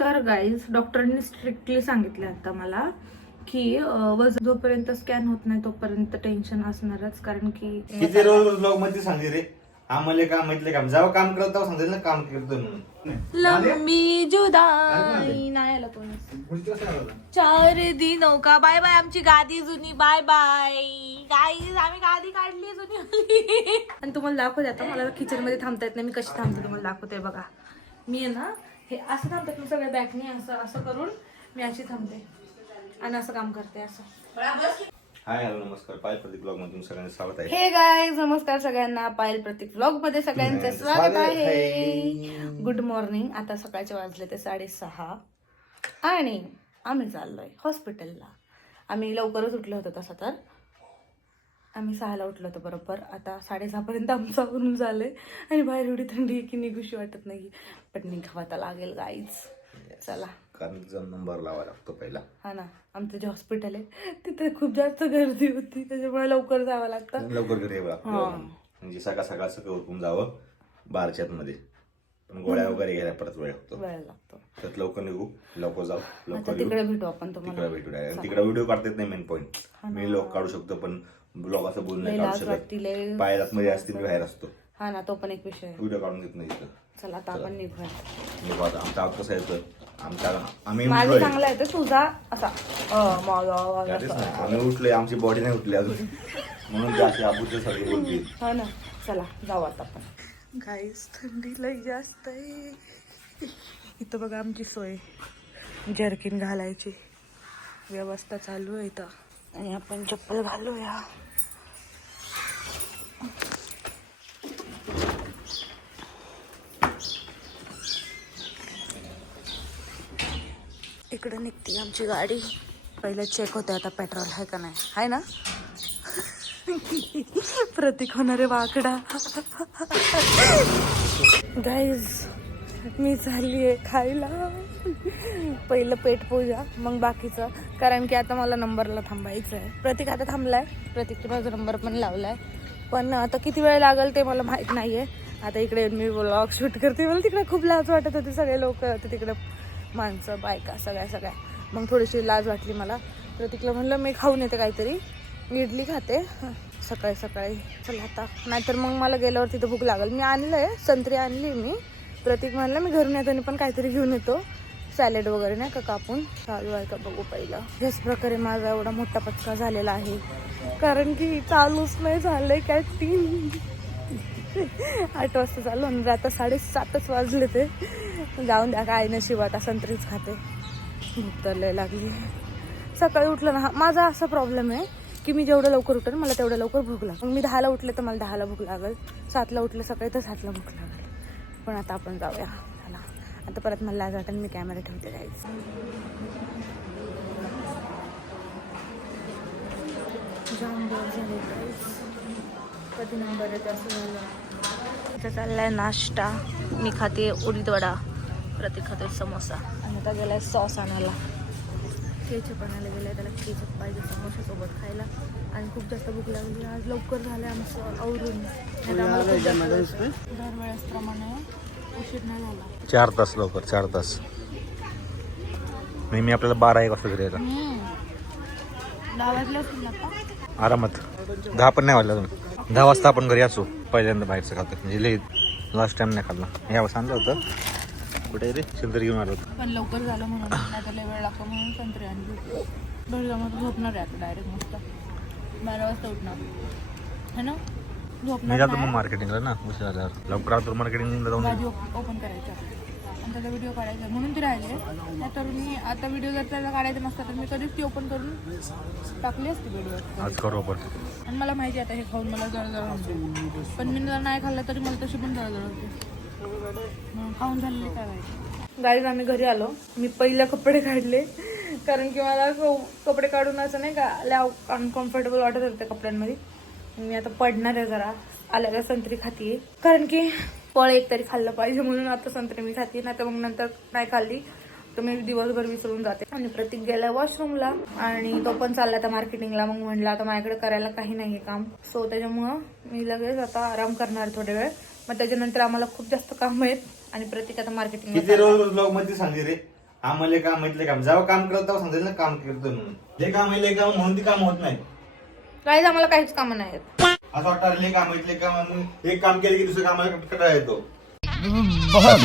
तर गाईज डॉक्टरांनी स्ट्रिक्टली सांगितलं आता मला की वजन जोपर्यंत स्कॅन होत नाही तोपर्यंत टेन्शन असणारच. कारण की किती रोज ब्लॉगमध्ये सांगते रे? आम्हाला काम म्हटले काम जेव्हा काम करत तेव्हा सांगते ना काम करतो म्हणून. लंबी जुदाई नाही आलं कोणी चार दिनो का बाय बाय आमची गादी जुनी. Bye bye. गाईज आम्ही गादी काढली जुनी आणि तुम्हाला दाखवते आता. मला किचनमध्ये थांबता येत नाही. मी कशी थांबते तुम्हाला दाखवते बघा. मी आहे ना हे असं थांबतात मी सगळ्या बॅकने असं असं करून मी अशी थांबते. आणि असं काम करते असं. हाय हॅलो नमस्कार. पाय प्रतीक ब्लॉगमध्ये सगळ्यांचं स्वागत आहे. हे गाईज नमस्कार सगळ्यांना. पायल प्रतीक ब्लॉगमध्ये सगळ्यांचं स्वागत आहे. गुड मॉर्निंग आता सकाळचे वाजले ते साडेसहा. आणि आम्ही चाललोय हॉस्पिटलला आम्ही लवकरच उठलो होतो तसं तर. आम्ही सहाला उठलो होतो बरोबर. आता साडेसहापर्यंत आमचं आवरून झालंय. आणि बाहेर एवढी थंडी आहे की निघूशी वाटत नाही. पण निघावं आता लागेल गाईज चला. कारण जम नंबर लावा लागतो पहिला. हा ना. आमचं जे हॉस्पिटल आहे तिथे खूप जास्त गर्दी होती. त्याच्यामुळे लवकर जावं लागतं. लवकर घरी यावं हा. लागतं म्हणजे सकाळ सकाळ सगळं उठून जावं बारच्यात मध्ये. पण गोळ्या वगैरे घ्यायला परत वेळ लागतो. वेळ लागतो. त्यात लवकर निघू लवकर जाऊ आता लवकर तिकडे भेटू आपण तिकडे तुम्हाला भेटू direct. तिकडे व्हिडिओ काढतात नाही मेन पॉईंट मी लोक काढू शकतो पण ब्लॉग असं लय काढू लाज वाटती, लय- शकत पायात मध्ये असते मी बाहेर असतो. हा ना तो पण एक विषय आहे. व्हिडिओ काढून घेत नाही चला आता आपण निघूया. आमचा आवाज कसा येतं आमच्या आम्ही माझं उठलोय. चांगला तुझा असा अ. आम्ही उठलोय आमची बॉडी नाही उठली अजून. म्हणून ते अशी अबुद्ध सगळी बोलतील हा ना चला जाऊ आता आपण. गाईस थंडी लई जास्त आहे. इथं बघा आमची सोय. जर्किन घालायची. व्यवस्था चालू आहे इथं. आणि आपण चप्पल घालूया. इकडं निघते आमची गाडी. पहिलं चेक होते आता पेट्रोल आहे का नाही. आहे ना? प्रतीक होणारे वाकडा. गाईज मी झाली आहे खायला. पहिलं पेट पूजा मग बाकीचं. कारण की आता मला नंबरला थांबायचं आहे प्रतीक आता थांबलाय. प्रतीकने माझा नंबर पण लावलाय. पण आता किती वेळ लागेल ते मला माहीत नाही आहे आता इकडे मी ब्लॉग शूट करते. मला तिकडे खूप लाज वाटत होती सगळे लोक. होते तिकडे माणसं बायका सगळ्या सगळ्या. मग थोडीशी लाज वाटली मला. प्रतीकला म्हणलं मी खाऊन येते काहीतरी. इडली खाते. सकाळी सकाळी. चला आता. नाहीतर मग मला गेल्यावर तिथं भूक लागेल. मी आणलंय संत्री आणली मी. प्रतीक म्हणलं मी घरून येताना पण काहीतरी घेऊन येतो. सॅलेड वगैरे नाही का कापून. चालू आहे का बघू पहिलं. याच प्रकारे माझा एवढा मोठा पचका झालेला आहे. कारण की चालूच नाही झालंय काय तीन आठ वाजता चालू आणि आता साडेसातच वाजले ते. जाऊन द्या काय नशीब आता संत्रीच खाते. भूक तर लय लागली. सकाळी उठलं ना माझा असा प्रॉब्लेम आहे की मी जेवढं लवकर उठेल मला तेवढं लवकर भूक लागेल. मी दहाला उठले तर मला दहाला भूक लागेल. सातला उठले सकाळी तर सातला भूक लागेल. पण आता आपण जाऊया. चला. आता परत मला लाज वाटेल मी कॅमेरा ठेवते जायचं जाम बोर झाले कधी नंबर येते असं इथं चाललाय नाश्ता. मी खाते उडीद वडा प्रतीक खाते समोसा. आणि आता गेलाय सॉस आणायला. केचप आणायला गेलाय त्याला केचप पाहिजे समोशासोबत खायला. आणि खूप जास्त भूक लागली. आज लवकर झालं आमचं आवरून. नाहीतर आम्हाला खूप जास्त वेळ- दरवेळेस प्रमाणे उशीर नाही झाला. चार तास लवकर चार तास. नेहमी आपल्याला बारा एक वाजता घरी यायला आता. आरामात. दहा पण नाही वाजला अजून. दहा वाजता आपण घरी असू. पहिल्यांदा बाहेरचं खातो म्हणजे लेट लास्ट टाइम नाही खाल्ला. यावर सांगलं होतं. कुठे रे? शिंदर घेऊन आलो पण लवकर झालं म्हणून नाही तर लय वेळ लागतो म्हणून संत्री जाऊन झोपणार आहे आता डायरेक्ट मस्त. बारा वाजता उठणार. है ना? मी जातो मग. मार्केटिंगला ना उशीर झाल्यावर लवकर आलो मार्केटिंगला जाऊन गाडी ओपन करायची. आणि त्याचा व्हिडिओ काढायचा म्हणून ती राहिले तर मी आता व्हिडिओ जर त्याला काढायचा नसता तर मी कधीच ती ओपन करून टाकली असती व्हिडिओ आज करू आपण. आणि मला माहिती आता हे खाऊन मला जळजळ होते. पण मी जर नाही खाल्लं तरी मला तशी पण जळजळ होते. खाऊन झालेली काय माहिती. गाईज आम्ही घरी आलो. मी पहिले कपडे काढले. कारण की मला क- कपडे काढून असं नाही का लय अनकम्फर्टेबल वाटत होते त्या कपड्यांमध्ये. मी आता पडणार आहे जरा. आल्याला संत्री खातीये. कारण की फळ एक तरी खाल्लं पाहिजे म्हणून आता संत्री मी खाते. नाही तर मग नंतर नाही खाल्ली. तर मी दिवसभर विसरून जाते. आणि प्रतीक गेलाय वॉशरूमला आणि तो पण चालला आता मार्केटिंगला मग म्हणलं आता माझ्याकडे करायला काही नाहीये काम. सो त्याच्यामुळं मी लगेच आता आराम करणार थोडे वेळ. मग त्याच्यानंतर आम्हाला खूप जास्त काम आहेत. आणि प्रतीक आता मार्केटिंगला किती रोज ब्लॉगमध्ये सांगते रे? आम्हाला काम माहितले काम. जेव्हा काम करत तेव्हा ना काम करतो म्हणून. हे काम आहे काम म्हणून ती काम होत नाही काहीच आम्हाला काहीच कामं नाही आहेत. असं वाटतं ले काम इथले काम. आहे, मग एक काम केलं की दुसरं कामाला कटाळा येतो.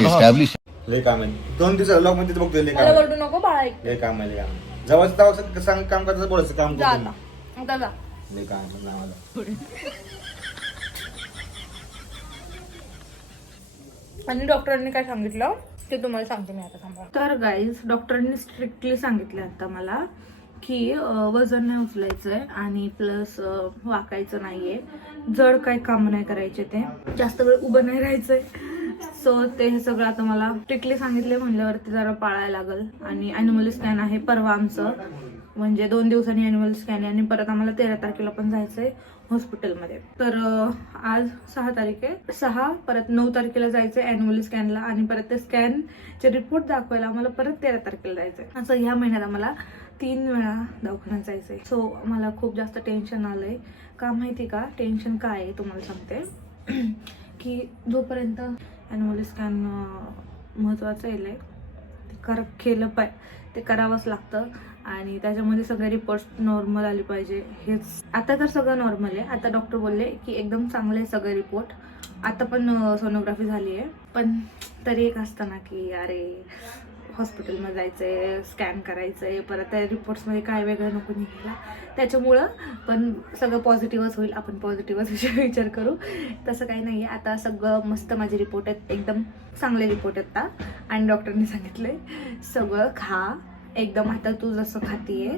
Established. लय काम आहे. दोन दिवस लॉकमध्ये बघतो लय मला काम बोलू नको बाळा लय काम आहे लय काम आहे. तेव्हा सांग काम करायचं बोलायचं काम जा करतो आता. आता जा. मी. लय काम आहे आम्हाला. आणि डॉक्टरांनी काय सांगितलं? ते तुम्हाला सांगते मी आता थांबा. तर गाईज डॉक्टरांनी स्ट्रिक्टली सांगितलं आता मला की अं, वजन नाही उचलायचंय आणि प्लस वाकायचं नाहीये. जड काही काम नाही करायचे ते. जास्त वेळ उभं नाही राहायचंय. सो ते हे सगळं आता मला स्ट्रिक्टली सांगितले म्हणल्यावरती जरा पाळायला लागल. आणि ॲनिमल स्कॅन आहे परवा आमचं. म्हणजे दोन दिवसांनी ॲन्युअल स्कॅन आहे आणि परत आम्हाला तेरा तारखेला पण जायचं आहे हॉस्पिटलमध्ये तर आज सहा तारीख आहे. सहा परत नऊ तारखेला जायचं आहे अॅन्युअल स्कॅनला आणि परत ते स्कॅनचे रिपोर्ट दाखवायला आम्हाला परत तेरा तारखेला जायचं आहे असं ह्या महिन्यात आम्हाला तीन वेळा दवाखान्यात जायचं आहे सो मला खूप जास्त टेन्शन आलं आहे का माहिती का? टेन्शन काय आहे? तुम्हाला सांगते. की जोपर्यंत ॲनिमल स्कॅन महत्त्वाचं येईल ते कर केलं पाय ते करावंच लागतं. आणि त्याच्यामध्ये सगळे रिपोर्ट्स नॉर्मल आले पाहिजे. हेच. आता तर सगळं नॉर्मल आहे. आता डॉक्टर बोलले की एकदम चांगले आहे सगळे रिपोर्ट आता पण सोनोग्राफी झाली आहे. पण तरी एक असतं ना की अरे हॉस्पिटलमध्ये जायचं आहे स्कॅन करायचं आहे परत त्या रिपोर्ट्समध्ये काय वेगळं नको निघायला. त्याच्यामुळं पण सगळं पॉझिटिव्हच होईल आपण पॉझिटिव्हच विचार करू. तसं काही नाही आहे आता सगळं मस्त माझे रिपोर्ट आहेत. एकदम चांगले रिपोर्ट आहेत आता आणि डॉक्टरनी आहे सगळं खा. एकदम आता तू जसं खाती आहे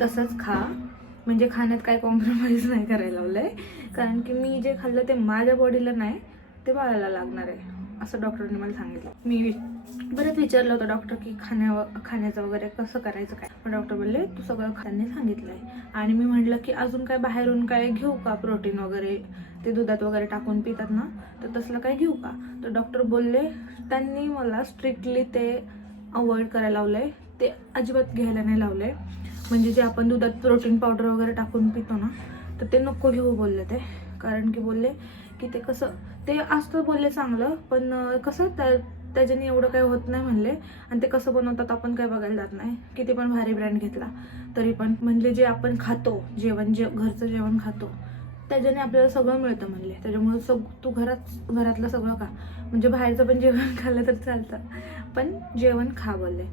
तसंच खा. म्हणजे खाण्यात काय कॉम्प्रोमाइज नाही करायला लावलं आहे कारण की मी जे खाल्लं ते माझ्या बॉडीला नाही ते बाळाला लागणार आहे. असं डॉक्टरने मला सांगितलं. मी वि- बरंच विचारलं होतं डॉक्टर की खाण्या खाण्याचं वगैरे कसं करायचं काय? पण डॉक्टर बोलले तू सगळं खाण्याने आहे आणि मी म्हटलं की अजून काय बाहेरून काय घेऊ का? प्रोटीन वगैरे ते दुधात वगैरे टाकून पितात ना तर तसलं काय घेऊ का? तर डॉक्टर बोलले त्यांनी मला स्ट्रिक्टली ते अवॉइड करायला लावलंय. ते अजिबात घ्यायला नाही लावलंय. म्हणजे जे आपण दुधात प्रोटीन पावडर वगैरे टाकून पितो ना तर ते नको घेऊ बोलले ते. कारण की बोलले की ते कसं ते असतं बोलले चांगलं पण कसं त्या त्याच्याने एवढं काही होत नाही म्हणले. आणि ते कसं बनवतात आपण काय बघायला जात नाही. किती पण भारी ब्रँड घेतला. तरी पण म्हणजे जे आपण खातो जेवण जे घरचं जेवण खातो त्याच्याने आपल्याला सगळं मिळतं म्हणले. त्याच्यामुळे सग तू घरात घरातलं सगळं खा. म्हणजे बाहेरचं पण जेवण खाल्लं तर चालतं. पण जेवण खा बोलले.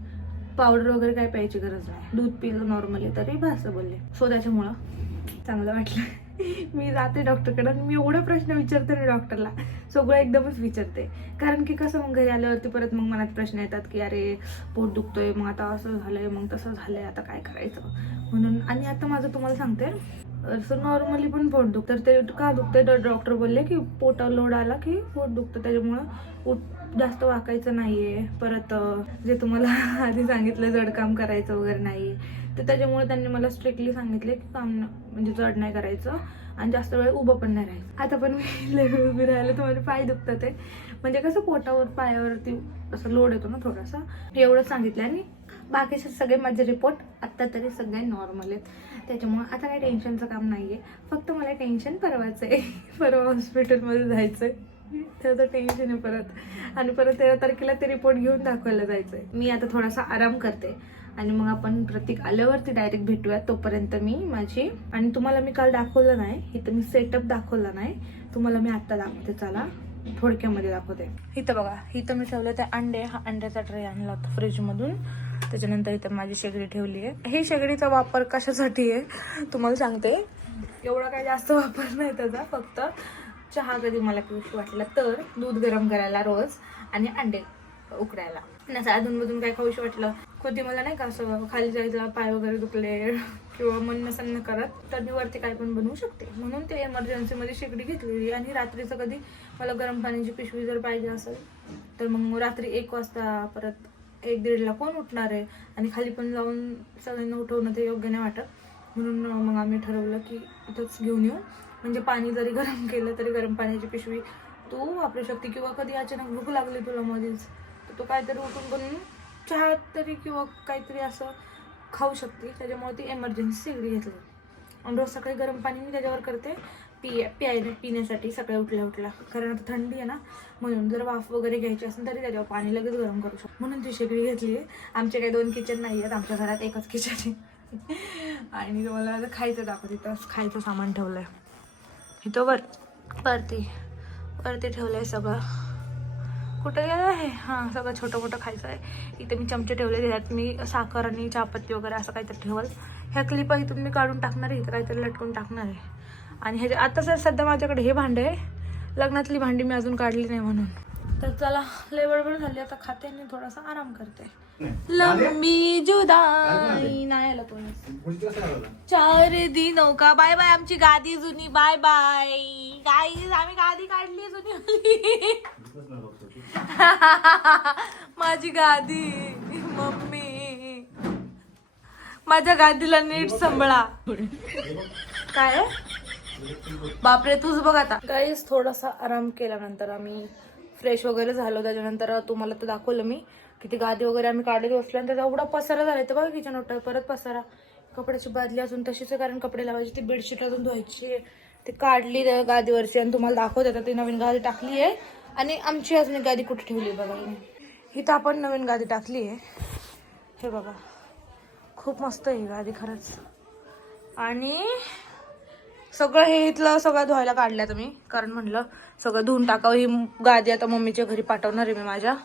पावडर वगैरे काय प्यायची गरज नाही. दूध पिलं नॉर्मली तरी भासं बोलले. सो त्याच्यामुळं चांगलं वाटलं. मी जाते डॉक्टरकडे आणि मी एवढे प्रश्न विचारते ना डॉक्टरला. सगळं एकदमच विचारते. कारण की कसं मग घरी आल्यावरती परत मग मनात प्रश्न येतात की अरे पोट दुखतोय मग आता असं झालंय मग तसं झालंय आता काय करायचं? म्हणून आणि आता माझं तुम्हाला सांगते असं नॉर्मली पण पोट दुखतं तर ते का दुखते डॉक्टर बोलले की पोटावर लोड आला की पोट दुखतं त्याच्यामुळं पोट जास्त वाकायचं नाहीये. परत जे तुम्हाला आधी सांगितलं जड काम करायचं वगैरे नाही. तर त्याच्यामुळे त्यांनी मला स्ट्रिक्टली सांगितले की काम म्हणजे जड नाही करायचं आणि जास्त वेळ उभं पण नाही राहायचं. आता पण मी उभी राहिलं तर माझे पाय दुखतात आहे. म्हणजे कसं पोटावर पायावरती असं लोड येतो ना थोडासा. एवढंच सांगितलं आणि बाकीचे सगळे माझे रिपोर्ट आत्ता तरी सगळे नॉर्मल आहेत. त्याच्यामुळे आता काही टेन्शनचं काम नाही आहे फक्त मला टेन्शन परवाचं आहे. परवा हॉस्पिटलमध्ये जायचं आहे त्याचं टेन्शन आहे परत. आणि परत तेरा तारखेला ते रिपोर्ट घेऊन दाखवायला जायचं आहे मी आता थोडासा आराम करते. आणि मग आपण प्रतीक आल्यावरती डायरेक्ट भेटूया. तोपर्यंत मी माझी आणि तुम्हाला मी काल दाखवलं नाही इथं मी सेटअप दाखवला नाही. तुम्हाला मी आत्ता दाखवते. चला थोडक्यामध्ये दाखवते. इथं बघा इथं मी ठेवलं ते अंडे. हा अंड्याचा ट्रे आणला होता फ्रीजमधून त्याच्यानंतर इथं माझी शेगडी ठेवली आहे. हे शेगडीचा वापर कशासाठी आहे तुम्हाला सांगते. एवढा काही जास्त वापर नाही त्याचा फक्त चहा कधी मला पिऊशी वाटला तर दूध गरम करायला रोज आणि अंडे उकडायला. आणि असं अधूनमधून काय खाऊशी वाटलं. कधी मला नाही का असं खाली जायला पाय वगैरे दुखले किंवा मन नसन करत तर मी वरती काय पण बनवू शकते. म्हणून ते एमर्जन्सीमध्ये शेगडी घेतलेली आणि रात्रीचं कधी मला गरम पाण्याची पिशवी जर पाहिजे असेल तर मग रात्री एक वाजता परत एक दीडला कोण उठणार आहे? आणि खाली पण जाऊन सगळ्यांना उठवणं ते योग्य नाही वाटत. म्हणून मग आम्ही ठरवलं की इथंच घेऊन येऊ. म्हणजे पाणी जरी गरम केलं तरी गरम पाण्याची पिशवी तू वापरू शकते किंवा कधी अचानक भूक लागली तुला मध्येच शकतो काहीतरी उठून बनवून चहा तरी किंवा काहीतरी असं खाऊ शकते. त्याच्यामुळे ती एमर्जन्सी शेगडी घेतली. आणि रोज सकाळी गरम पाणी मी त्याच्यावर करते. पिय प्यायला पिण्यासाठी सकाळी उठल्या उठल्या. कारण आता थंडी आहे ना म्हणून जर वाफ वगैरे घ्यायची असेल तरी त्याच्यावर पाणी लगेच गरम करू शकतो. म्हणून ती शेगडी घेतली. आहे आमचे काही दोन किचन नाही आहेत. आमच्या घरात एकच किचन आहे. आणि तुम्हाला आता खायचं दाखवते तर खायचं सामान ठेवलं आहे इथं वर. परती परती ठेवलं आहे सगळं. कुठं गेलं आहे? हां सगळं छोटं मोठं खायचं आहे. इथे मी चमचे ठेवले त्यात मी साखर आणि चहापत्ती वगैरे असं काहीतरी ठेवल. ह्या क्लिपा इथून मी काढून टाकणार आहे. इथं काहीतरी लटकून टाकणार आहे. आणि ह्याच्या आता सर सध्या माझ्याकडे हे भांडे आहे. लग्नातली भांडी मी अजून काढली नाही म्हणून. तर चला लय बडबड झाली. आता खाते आणि थोडासा आराम करते. लंबी जुदाई. नाही आलं कोणी. चार दिनो का बाय बाय आमची गादी जुनी. Bye bye. गाई आम्ही गादी काढली जुनी. माझी गादी मम्मी. माझ्या गादीला नीट सांभाळा. काय बापरे तूच बघ आता. गाईस थोडासा आराम केल्यानंतर आम्ही फ्रेश वगैरे झालो. त्याच्यानंतर तुम्हाला तर दाखवलं मी. किती गादी वगैरे आम्ही काढत बसल्यानंतर एवढा पसारा झाला. तर बघा किचन ओटा परत पसारा. कपड्याची बादली अजून तशीच आहे कारण कपडे लावायची ती बेडशीट अजून धुवायची ती काढली गादीवरची आणि तुम्हाला दाखवते. आता ती नवीन गादी टाकली आहे. आणि आमची अजून एक गादी कुठे ठेवली आहे बघा. इथं आपण नवीन गादी टाकली आहे. हे बघा. खूप मस्त आहे गादी खरंच. आणि सगळं हे इथलं सगळं धुवायला काढलं तुम्ही कारण म्हणलं सगळं धुवून टाकावं. ही गादी आता मम्मीच्या घरी पाठवणार आहे मी माझ्या.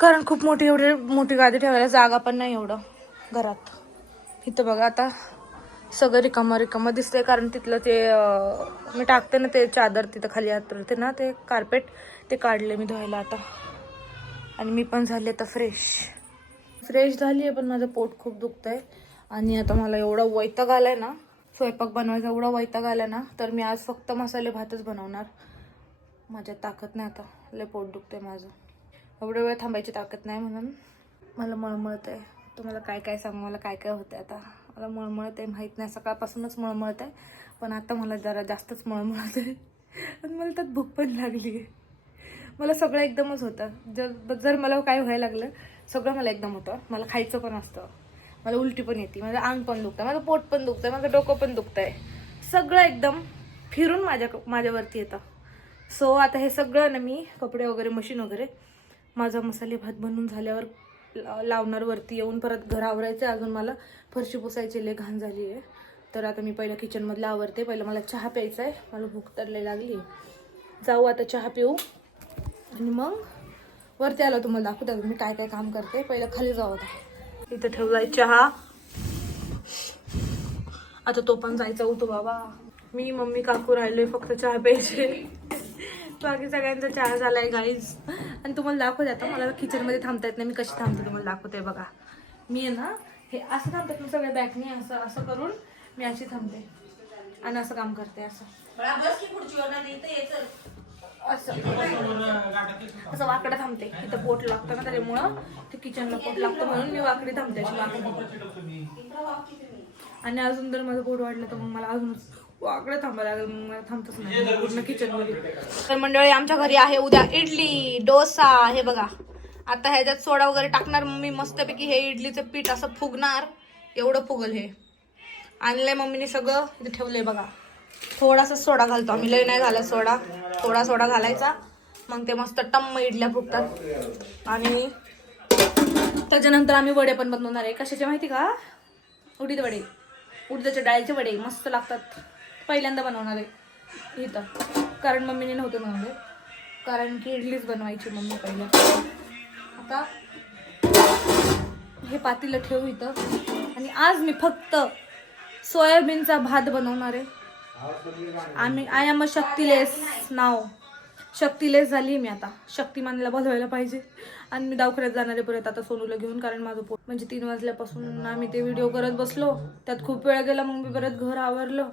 कारण खूप मोठी एवढी मोठी गादी ठेवायला जागा पण नाही एवढं घरात. इथं बघा आता. सगळं रिकामा रिकामं दिसतंय कारण तिथलं ते मी टाकते ना ते चादर तिथं खाली आतरते ना ते कार्पेट ते काढले मी धुवायला आता. आणि मी पण झाली आता फ्रेश फ्रेश झाली आहे पण माझं पोट खूप दुखतंय. आणि आता मला एवढा वैताग आलाय ना स्वयंपाक बनवायचा एवढा वैताग आलाय ना तर मी आज फक्त मसाले भातच बनवणार. माझ्यात ताकद नाही आता लय पोट दुखतंय माझं. एवढ्या वेळ थांबायची ताकद नाही म्हणून. मला मळमळत आहे तुम्हाला काय काय सांगू मला काय काय होतं आता? मला मळमळत आहे माहीत नाही. सकाळपासूनच मळमळत आहे पण आता मला जरा जास्तच मळमळत आहे. आणि मला त्यात भूक पण लागली आहे. मला सगळं एकदमच होतं. जर जर मला काय व्हायला लागलं सगळं मला एकदम होतं. मला खायचं पण असतं. मला उलटी पण येते. माझं अंग पण दुखतं माझं पोट पण दुखतं माझं डोकं पण दुखतं आहे सगळं एकदम फिरून माझ्या माझ्यावरती येतं. सो आता हे सगळं ना मी कपडे वगैरे मशीन वगैरे माझा मसाले भात बनवून झाल्यावर लावणार वरती येऊन परत घर आवरायचं आहे. अजून मला. फरशी पुसायची लय घाण झाली आहे तर आता मी पहिलं किचनमधलं आवरते. पहिलं मला चहा प्यायचा आहे मला भूक तरले लागली जाऊ आता चहा पिऊ. आणि मग वरती आलो तुम्हाला दाखवते मी काय काय काम करते. पहिलं खाली जाऊ आता. इथं ठेवलाय चहा. आता तो पण जायचा होतो बाबा. मी मम्मी काकू राहिलोय फक्त चहा प्यायचे. बाकी सगळ्यांचा चहा झालाय गाईज आणि तुम्हाला दाखवते आता मला किचनमध्ये थांबता येत नाही मी कशी थांबते तुम्हाला दाखवते बघा. मी आहे ना हे असं थांबतात ना सगळ्या बॅकने असं असं करून मी अशी थांबते. आणि असं काम करते असं. असं. असं वाकडं थांबते. इथं पोट लागतं ना त्याच्यामुळं ते किचनला पोट लागतं म्हणून मी वाकडी थांबते अशी वाकडी. आणि अजून जर माझं पोट वाढलं तर मग मला अजून वाकडं थांबायला लागेल मग मला थांबतच नाही. पूर्ण किचनमध्ये. तर मंडळी आमच्या घरी आहे उद्या इडली डोसा हे बघा. आता ह्याच्यात सोडा वगैरे टाकणार मम्मी मस्तपैकी हे इडलीचं पीठ असं फुगणार. एवढं फुगल हे. आणलंय मम्मीने सगळं इथे ठेवलंय बघा. थोडासा सोडा घालतो आम्ही. लय नाही घालत सोडा. थोडा सोडा घालायचा. मग ते मस्त टम्म इडल्या फुगतात. आणि त्याच्यानंतर आम्ही वडे पण बनवणार आहे. कशाचे माहिती का? उडीद वडे. उडदाच्या डाळीचे वडे. मस्त लागतात. पहिल्यांदा बनवणार आहे. इथं. कारण मम्मीने नव्हते बनवले कारण की इडलीच बनवायची मम्मी पहिल्या आता हे पातीला ठेवू इथं. आणि आज मी फक्त सोयाबीनचा भात बनवणार आहे. आम्ही आय एम अ शक्तिलेस नाव. शक्तिलेस झाली मी आता. शक्तिमानला बोलवायला पाहिजे. आणि मी दवाखान्यात जाणार आहे परत आता सोनूला घेऊन कारण माझं पोट म्हणजे तीन वाजल्यापासून आम्ही ते व्हिडिओ करत बसलो. त्यात खूप वेळ गेला मग मी परत घर आवरलं.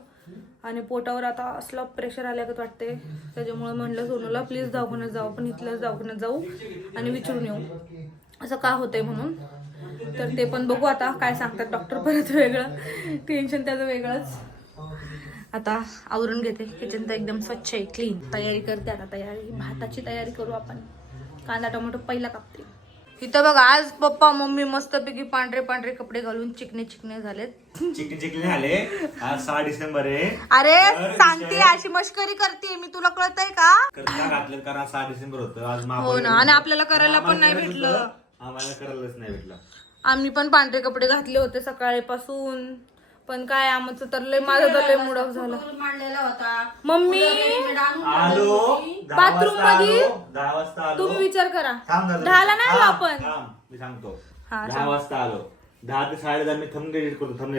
आणि पोटावर आता असला प्रेशर आल्यागत वाटते त्याच्यामुळे म्हणलं सोनूला प्लीज दवाखान्यात जाऊ आपण इथल्याच दवाखान्यात जाऊ आणि विचारून येऊ. असं का होतंय म्हणून? तर ते पण बघू आता काय सांगतात डॉक्टर परत वेगळं. टेन्शन त्याचं वेगळंच. आता आवरून घेते. किचन तर एकदम स्वच्छ आहे क्लीन तयारी करते आता तयारी. भाताची तयारी करू आपण. कांदा टोमॅटो पहिला कापते. इथं बघा आज पप्पा मम्मी मस्तपैकी पांढरे पांढरे कपडे घालून चिकने चिकने झालेत. चिकन चिकन आले आज सहा डिसेंबर आहे. अरे तर सांगते विषय- अशी मस्करी करते मी तुला कळतंय का? करता घातलं कारण आज सहा डिसेंबर होतं. आज हो ना आणि आपल्याला करायला पण नाही भेटलं. आम्हाला करायलाच नाही भेटलं. आम्ही पण पांढरे कपडे घातले होते सकाळीपासून. पण काय आमचं तर लय माझं तर लय मूड ऑफ झालं. मांडलेला होता. मम्मी! आलो. दहा वाजता मध्ये? आलो, दहा वाजता आलो. तुम्ही विचार करा. थांब जरा. दहाला नाही आलो थांब, आपण. थांब, मी सांगतो. हा, दहा वाजता आलो. दहा ते साडे दहा मी थंब एडिट करतो. थंब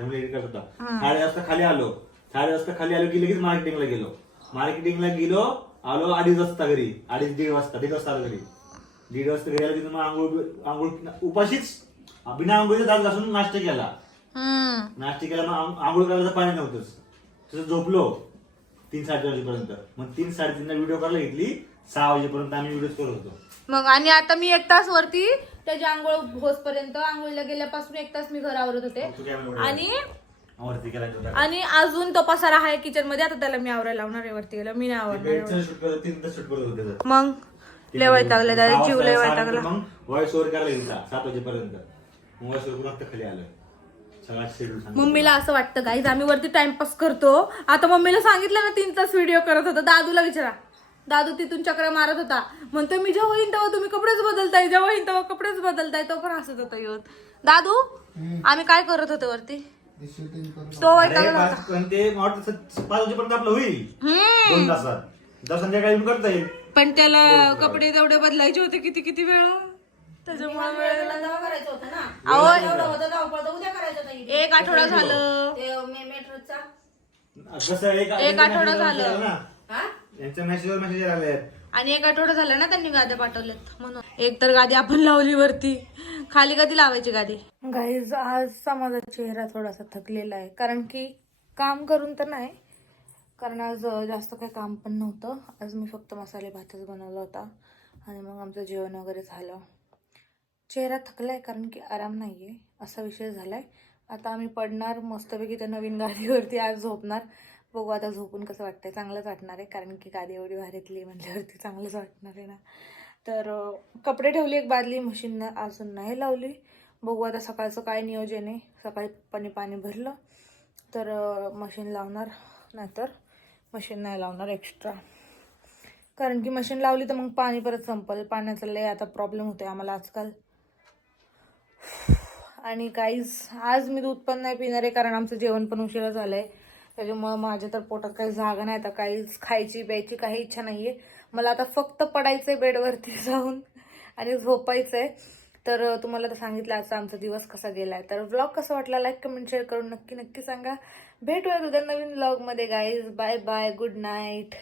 थंब एडिट करत होता साडे वाजता खाली आलो. साडे वाजता खाली आलो की लगेच मार्केटिंगला गेलो. मार्केटिंगला गेलो आलो अडीच वाजता घरी. अडीच दीड वाजता दीड वाजता आलो घरी. दीड वाजता घरी आलो की मग आंघोळ आंघोळ उपाशीच बिना आंघोळीचा दात घासून नाश्ता केला. हम्म नाश्ता केला मग आंघ- आंघोळ करायचं पाणी नव्हतंच. तसं झोपलो तीन साडे वाजेपर्यंत. मग तीन साडेतीनला व्हिडिओ करायला घेतली सहा वाजेपर्यंत आम्ही व्हिडिओ करत होतो. मग आणि आता मी एक तास वरती त्याची आंघोळ होसपर्यंत आंघोळीला गेल्यापासून एक तास मी घर आवरत होते तू? आणि वरती केला होता. आणि अजून तो पसारा आहे किचनमध्ये आता त्याला मी आवरायला लावणार आहे वरती गेला मी नाही आवडणार बेडचं शूट करत तीन तास शूट करत होते त्याचं. मग? लय वैतागले जीव लय सहा वैतागला मग व्हॉइस ओव्हर करायला घेतला सात वाजेपर्यंत. व्हॉइस ओव्हर खाली आलोय. सगळा शेड्यूल सांग मम्मीला असं वाटतं गाईज आम्ही वरती टाइमपास करतो. आता मम्मीला सांगितलं ना तीन तास व्हिडिओ करत होता. दादूला विचारा. दादू तिथून चक्र मारत होता. म्हणतो मी जेव्हा येईन तेव्हा तुम्ही कपडेच बदलताय. जेव्हा येईन तेव्हा कपडेच बदलताय. तो पण हसत होता येऊन. दादू आम्ही काय करत होतो वरती? तो वैतागला होता. पाच ते मला वाटतं स- पाच वाजेपर्यंत आपलं होईल. हम्म. दोन तासात. तर संध्याकाळी मी करता येईल. पण त्याला कपडे तेवढे बदलायचे होते किती किती वेळ? त्याच्यामुळे करायचं होतं ना. अहो एवढं होतं धावपळ तर उद्या करायचं होतं इथे. एक आठवडा झालं. ते मे- मेट्रोचा. कसं एक एक आठवडा झालं. ना. हा? यांच्या मेसेजवर मेसेज आले. आणि एक आठवडा झाला ना त्यांनी गाद्या पाठवल्यात म्हणून. एक तर गादी आपण लावली वरती. खाली कधी लावायची गादी? गाईज आजचा माझा चेहरा थोडासा थकलेला आहे. कारण की काम करून तर नाही. कारण आज अं, जास्त काही काम पण नव्हतं. आज मी फक्त मसाले भातच बनवला होता. आणि मग आमचं जेवण वगैरे झालं. चेहरा थकला आहे कारण की आराम नाही आहे असा विषय झाला आहे आता आम्ही पडणार मस्तपैकी त्या नवीन गादीवरती आज झोपणार. बघू आता झोपून कसं वाटतं आहे चांगलंच वाटणार आहे कारण की गादी एवढी भारीतली म्हटल्यावरती चांगलंच वाटणार आहे ना. तर कपडे ठेवली एक बादली मशीन अजून नाही लावली. बघू आता सकाळचं काय नियोजन आहे. सकाळी पप्पाने पाणी भरलं तर मशीन लावणार. नाहीतर मशीन नाही लावणार एक्स्ट्रा कारण की मशीन लावली तर मग पाणी परत संपल. पाण्याचा लय आता प्रॉब्लेम होतो आहे आम्हाला आजकाल. आणि काहीच आज मी दूध पण नाही पिणार आहे कारण आमचं जेवण पण उशिरा झालं आहे त्याच्यामुळं माझ्या तर पोटात काही जागा नाही. आता काहीच खायची प्यायची काही इच्छा नाही आहे मला आता फक्त पडायचं आहे बेडवरती जाऊन आणि झोपायचं आहे तर तुम्हाला तर सांगितलं आजचा आमचा दिवस कसा गेला आहे तर व्लॉग कसा वाटला लाईक कमेंट शेअर करून नक्की नक्की सांगा. भेटूया उद्या नवीन व्लॉगमध्ये guys bye bye good night